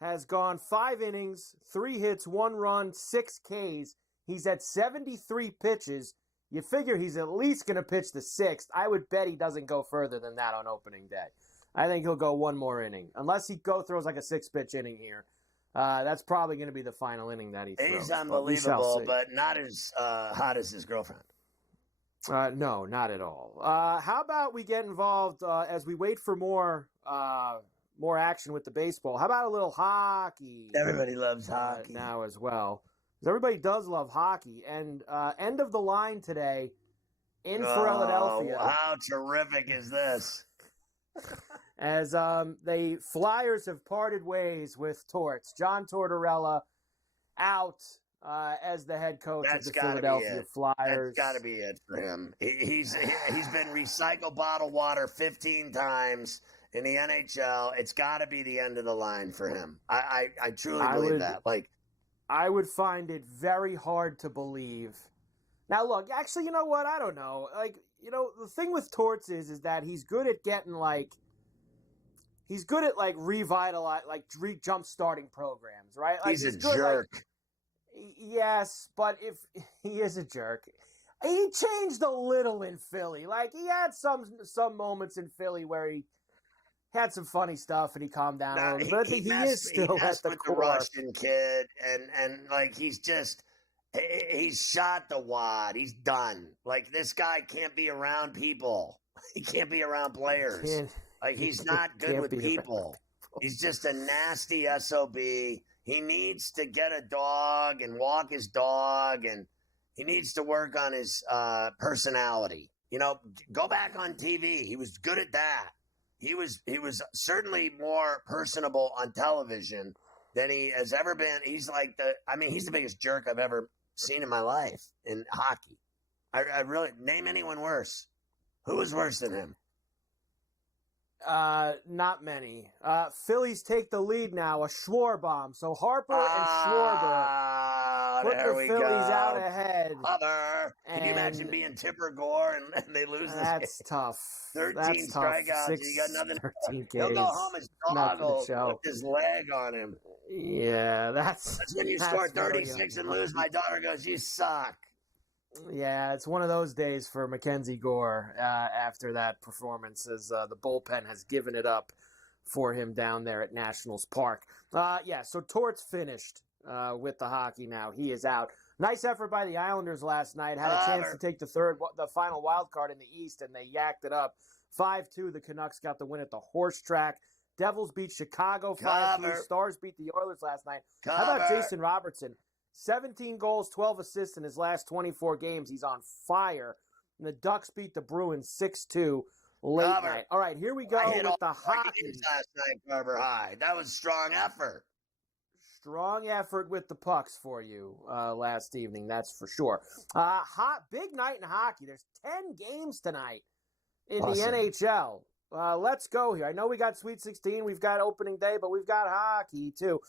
has gone 5 innings, 3 hits, 1 run, 6 Ks. He's at 73 pitches. You figure he's at least going to pitch the 6th. I would bet he doesn't go further than that on opening day. I think he'll go 1 more inning. Unless he throws like a 6-pitch inning here. That's probably going to be the final inning that he throws. He's unbelievable, but not as hot as his girlfriend. No, not at all. How about we get involved as we wait for more action with the baseball? How about a little hockey? Everybody loves hockey now as well. Everybody does love hockey. And end of the line today in Philadelphia. How terrific is this? As the Flyers have parted ways with Torts. John Tortorella out as the head coach of the Philadelphia Flyers. That's got to be it for him. He's been recycled bottled water 15 times in the NHL. It's got to be the end of the line for him. I truly believe that. I would find it very hard to believe. Now, look, actually, you know what? I don't know. The thing with Torts is that he's good at getting revitalize, jump starting programs, right? He's a jerk. Yes, but if he is a jerk, he changed a little in Philly. He had some moments in Philly where he had some funny stuff and he calmed down a little bit. But he is still at the core. The Russian kid, and he's shot the wad. He's done. This guy can't be around people. He can't be around players. He's not good with people. He's just a nasty SOB. He needs to get a dog and walk his dog, and he needs to work on his personality. Go back on TV. He was good at that. He was certainly more personable on television than he has ever been. He's he's the biggest jerk I've ever seen in my life in hockey. I really name anyone worse. Who was worse than him? Not many. Phillies take the lead now. A Schwarber bomb. So Harper and Schwarber put the Phillies out ahead. Cover. Can you imagine being Tipper Gore and they lose this game? That's tough. 13 strikeouts. You got nothing. 13 Ks. He'll go home and struggle with his leg on him. Yeah, that's when you score 36 and lose. My daughter goes, "You suck." Yeah, it's one of those days for Mackenzie Gore after that performance, as the bullpen has given it up for him down there at Nationals Park. So Torts finished with the hockey now. He is out. Nice effort by the Islanders last night. Had a chance to take the final wild card in the East, and they yacked it up. 5-2, the Canucks got the win at the Horse Track. Devils beat Chicago 5-2. Stars beat the Oilers last night. How about Jason Robertson? 17 goals, 12 assists in his last 24 games. He's on fire. And the Ducks beat the Bruins 6-2 late night. All right, here we go with the hockey. Last night, Carver High. That was strong effort. Strong effort with the pucks for you last evening, that's for sure. Big night in hockey. There's 10 games tonight in the NHL. Let's go here. I know we got Sweet 16, we've got opening day, but we've got hockey too.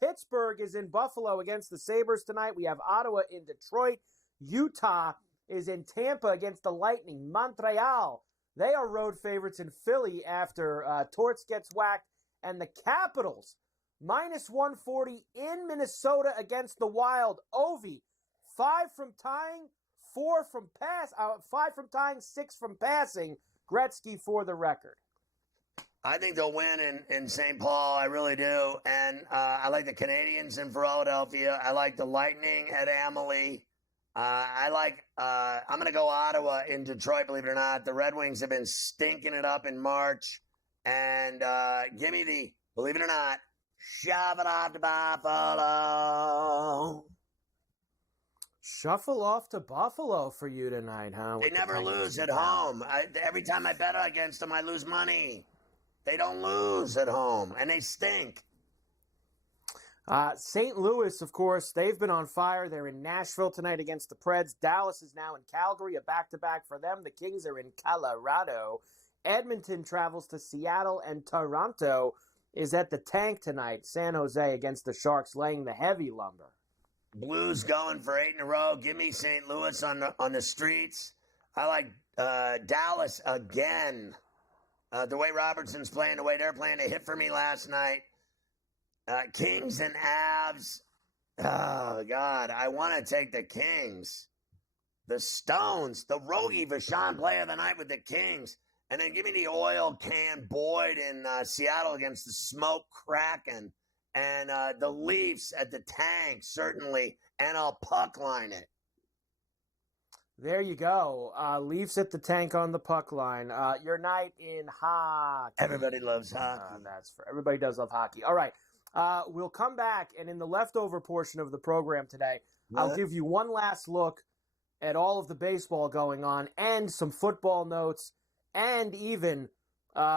Pittsburgh is in Buffalo against the Sabres tonight. We have Ottawa in Detroit. Utah is in Tampa against the Lightning. Montreal, they are road favorites in Philly after Torts gets whacked. And the Capitals, -140 in Minnesota against the Wild. Ovi, 5 from tying, 5 from tying, 6 from passing. Gretzky for the record. I think they'll win in St. Paul. I really do. And I like the Canadiens in Philadelphia. I like the Lightning at Amalie. I'm going to go Ottawa in Detroit, believe it or not. The Red Wings have been stinking it up in March. And give me the, believe it or not, shove it off to Buffalo. Shuffle off to Buffalo for you tonight, huh? They never lose at home. Every time I bet against them, I lose money. They don't lose at home, and they stink. St. Louis, of course, they've been on fire. They're in Nashville tonight against the Preds. Dallas is now in Calgary, a back-to-back for them. The Kings are in Colorado. Edmonton travels to Seattle, and Toronto is at the Tank tonight. San Jose against the Sharks, laying the heavy lumber. Blues going for 8 in a row. Give me St. Louis on the streets. I like Dallas again. The way Robertson's playing, the way they're playing, they hit for me last night. Kings and Avs. Oh, God. I want to take the Kings. The Stones. The Rogie Vachon play of the night with the Kings. And then give me the oil can Boyd in Seattle against the Smoke Kraken. And the Leafs at the Tank, certainly. And I'll puck line it. There you go. Leafs at the Tank on the puck line. Your night in hockey. Everybody loves hockey. Everybody does love hockey. All right. We'll come back, and in the leftover portion of the program today, I'll give you one last look at all of the baseball going on and some football notes, and even,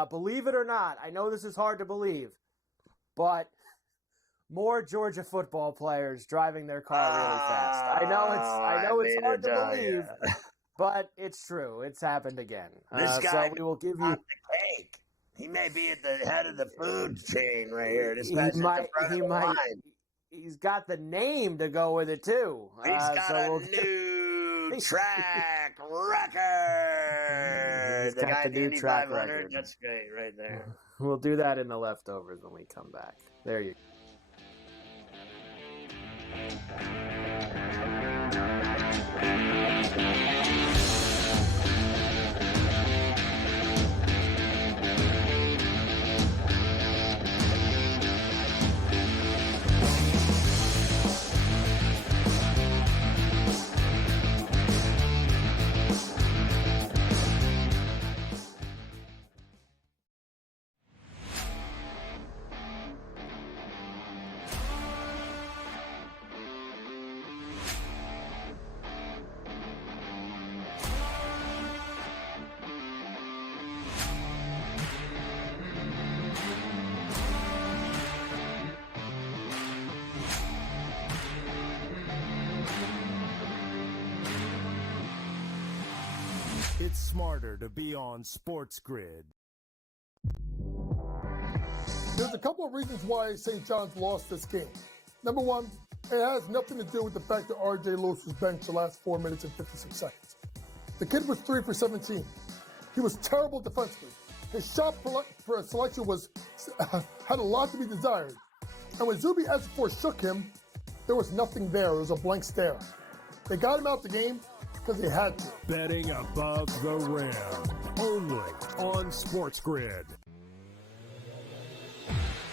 believe it or not, I know this is hard to believe, but more Georgia football players driving their car really fast. I know it's hard to believe, but it's true. It's happened again. This guy, so we will give you the cake. He may be at the head of the food chain right here. This he guy's might. at the front of the line. He's got the name to go with it too. He's got a new track record. He's the got guy the at the new Indy track 500. record. That's great right there. We'll do that in the leftovers when we come back. There you go. It's smarter to be on SportsGrid. There's a couple of reasons why St. John's lost this game. Number one, it has nothing to do with the fact that R.J. Lewis was benched the last 4 minutes and 56 seconds. The kid was 3 for 17. He was terrible defensively. His shot selection had a lot to be desired. And when Zuby Ejiofor shook him, there was nothing there. It was a blank stare. They got him out the game because they had to. Betting above the rim. Only on SportsGrid.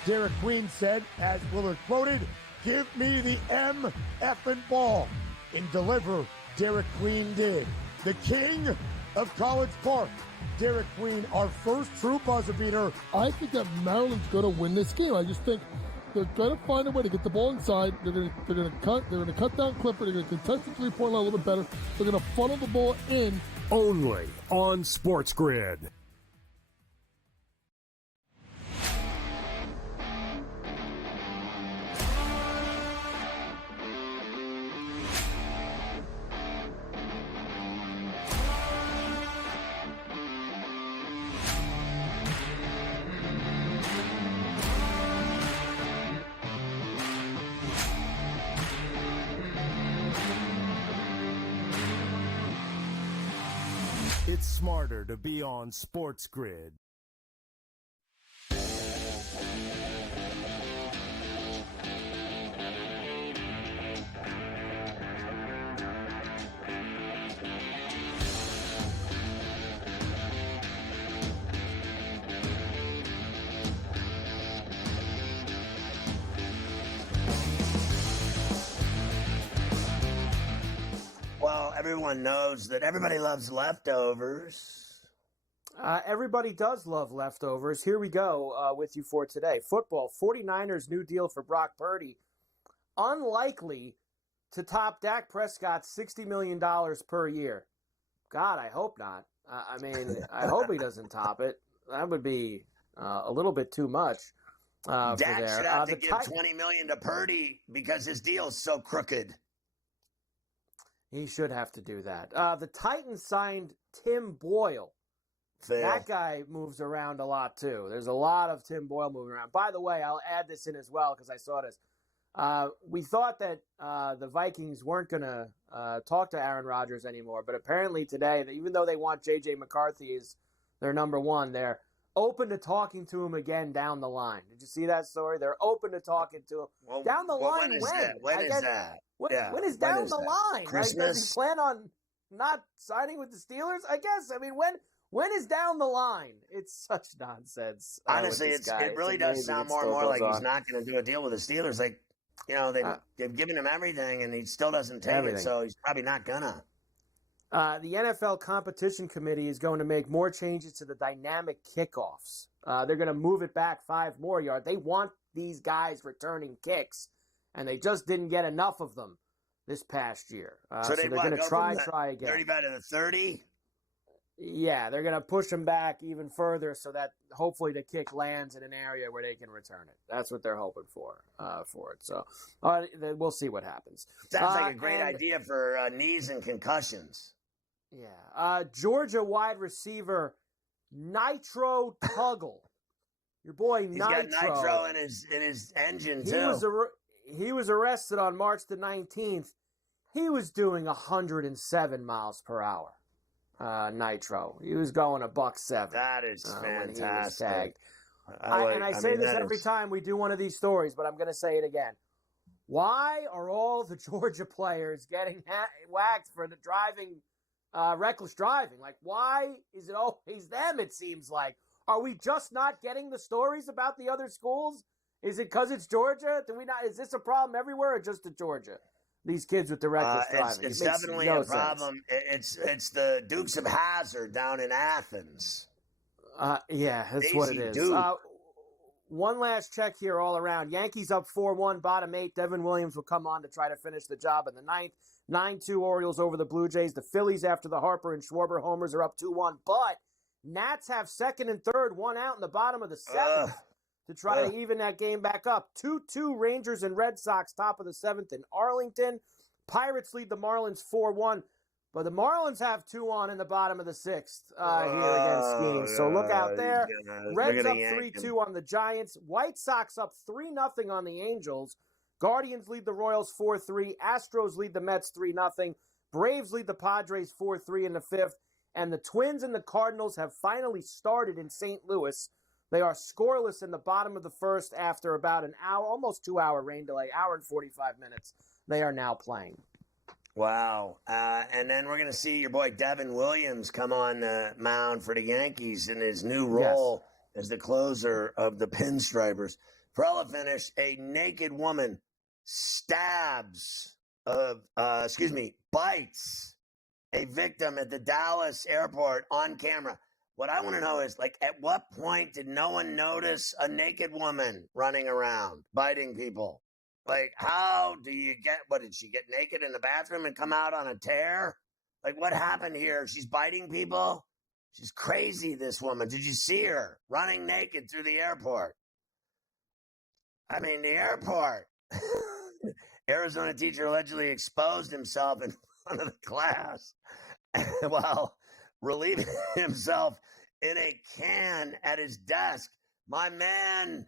Derek Queen said, as Willard quoted, "Give me the effing ball." And deliver, Derek Queen did. The king of College Park, Derek Queen, our first true buzzer beater. I think that Maryland's going to win this game. I just think they're going to find a way to get the ball inside. They're going to cut down Clifford. They're going to contest the three-point line a little bit better. They're going to funnel the ball in. Only on SportsGrid. It's smarter to be on SportsGrid. Well, everyone knows that everybody loves leftovers. Everybody does love leftovers. Here we go with you for today. Football, 49ers new deal for Brock Purdy. Unlikely to top Dak Prescott's $60 million per year. God, I hope not. I hope he doesn't top it. That would be a little bit too much. Dak should have to give $20 million to Purdy because his deal's so crooked. He should have to do that. The Titans signed Tim Boyle. That guy moves around a lot, too. There's a lot of Tim Boyle moving around. By the way, I'll add this in as well because I saw this. We thought that the Vikings weren't going to talk to Aaron Rodgers anymore, but apparently today, even though they want J.J. McCarthy as their number one, they're open to talking to him again down the line. Did you see that story? They're open to talking to him. Well, down the line when is that? When is that? When is down the line? Christmas? Like, does he plan on not signing with the Steelers? I guess. I mean, when is down the line? It's such nonsense. Honestly, it really does sound more and more like he's not going to do a deal with the Steelers. Like, they've given him everything, and he still doesn't take it, so he's probably not gonna. The NFL Competition Committee is going to make more changes to the dynamic kickoffs. They're going to move it back 5 more yards. They want these guys returning kicks, and they just didn't get enough of them this past year. So they're going to try again. 35 to the 30? Yeah, they're going to push them back even further so that hopefully the kick lands in an area where they can return it. That's what they're hoping for it. So we'll see what happens. Sounds like a great idea for knees and concussions. Yeah. Georgia wide receiver Nitro Tuggle. Your boy He's Nitro. He's got nitro in his engine, too. He was arrested on March the 19th. He was doing 107 miles per hour. Nitro. He was going $107. That is fantastic. When he was tagged. I say this every time we do one of these stories, but I'm going to say it again. Why are all the Georgia players getting whacked for the reckless driving? Like, why is it always them, it seems like? Are we just not getting the stories about the other schools? Is it because it's Georgia? Is this a problem everywhere or just at Georgia? These kids with the reckless driving. It's definitely a problem. It's the Dukes of Hazzard down in Athens. Yeah, that's what it is. One last check here all around. Yankees up 4-1, bottom 8. Devin Williams will come on to try to finish the job in the 9th. 9-2 Orioles over the Blue Jays. The Phillies, after the Harper and Schwarber homers, are up 2-1. But Nats have 2nd and 3rd, 1 out in the bottom of the 7th. To try to even that game back up. 2-2 Rangers and Red Sox, top of the 7th in Arlington. Pirates lead the Marlins 4-1. But the Marlins have 2 on in the bottom of the 6th here against Skeens. So look out there. Reds up 3-2 on the Giants. White Sox up 3-0 on the Angels. Guardians lead the Royals 4-3. Astros lead the Mets 3-0. Braves lead the Padres 4-3 in the 5th. And the Twins and the Cardinals have finally started in St. Louis. They are scoreless in the bottom of the 1st after about an hour, almost 2-hour rain delay, hour and 45 minutes. They are now playing. Wow. And then we're going to see your boy Devin Williams come on the mound for the Yankees in his new role as the closer of the Pinstripers. Ferrall finished, a naked woman bites a victim at the Dallas airport on camera. What I want to know is, like, at what point did no one notice a naked woman running around biting people? Like, how do you did she get naked in the bathroom and come out on a tear? Like, what happened here? She's biting people? She's crazy, this woman. Did you see her running naked through the airport? I mean, the airport. Arizona teacher allegedly exposed himself in front of the class while relieving himself in a can at his desk. My man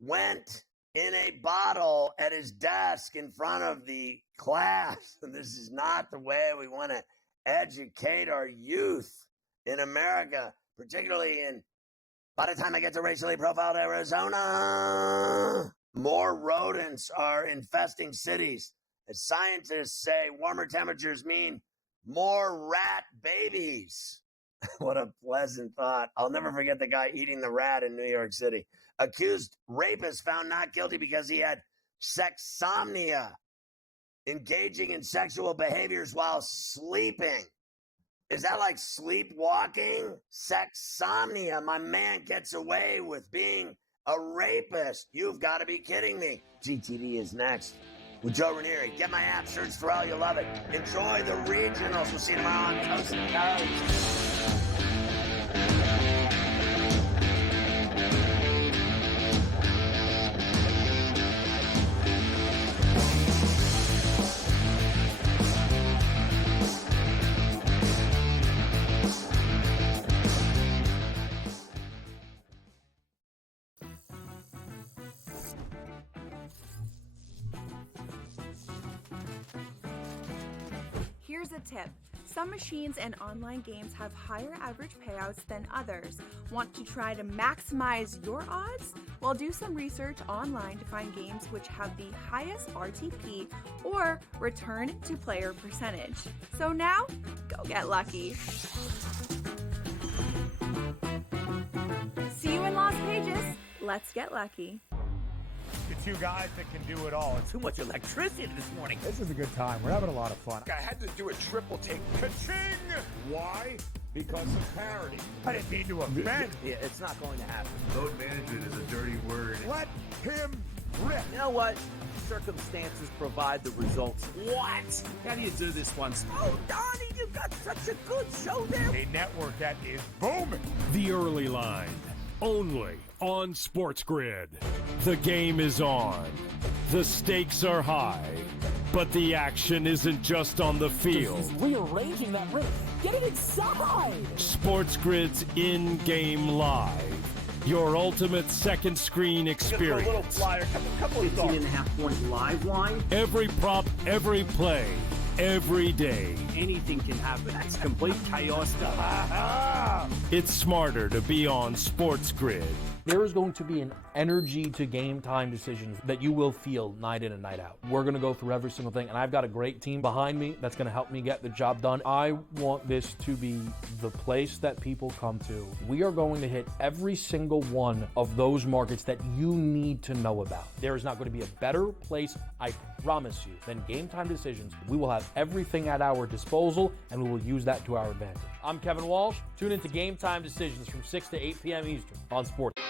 went in a bottle at his desk in front of the class. And this is not the way we want to educate our youth in America, particularly by the time I get to racially profiled Arizona. More rodents are infesting cities. As scientists say, warmer temperatures mean more rat babies. What a pleasant thought. I'll never forget the guy eating the rat in New York City. Accused rapist found not guilty because he had sexsomnia, engaging in sexual behaviors while sleeping. Is that like sleepwalking? Sexsomnia. My man gets away with being a rapist. You've got to be kidding me. GTD is next with Joe Ranieri. Get my app, search Ferrall, you'll love it. Enjoy the regionals. We'll see you tomorrow on Coast to Coast. Here's a tip. Some machines and online games have higher average payouts than others. Want to try to maximize your odds? Well, do some research online to find games which have the highest RTP or return to player percentage. So now, go get lucky. See you in Las Vegas. Let's get lucky. The two guys that can do it all. Too much electricity this morning. This is a good time. We're having a lot of fun. I had to do a triple take. Ka-ching! Why? Because of parity. I didn't mean to offend. Yeah, it's not going to happen. Load management is a dirty word. Let him rip. You know what? Circumstances provide the results. What? How do you do this one? Oh, Donnie, you got such a good show there. A network that is booming. The Early Line, only on SportsGrid. The game is on. The stakes are high, but the action isn't just on the field. He's rearranging that rim. Get it inside! SportsGrid's in-game live. Your ultimate second screen experience. Just a little flyer, couple of thoughts. 15.5-point live line. Every prop, every play, every day. Anything can happen. That's complete chaos. It's smarter to be on SportsGrid. There is going to be an energy to game time decisions that you will feel night in and night out. We're going to go through every single thing, and I've got a great team behind me that's going to help me get the job done. I want this to be the place that people come to. We are going to hit every single one of those markets that you need to know about. There is not going to be a better place, I promise you, than Game Time Decisions. We will have everything at our disposal, and we will use that to our advantage. I'm Kevin Walsh. Tune into Game Time Decisions from 6 to 8 p.m. Eastern on Sports.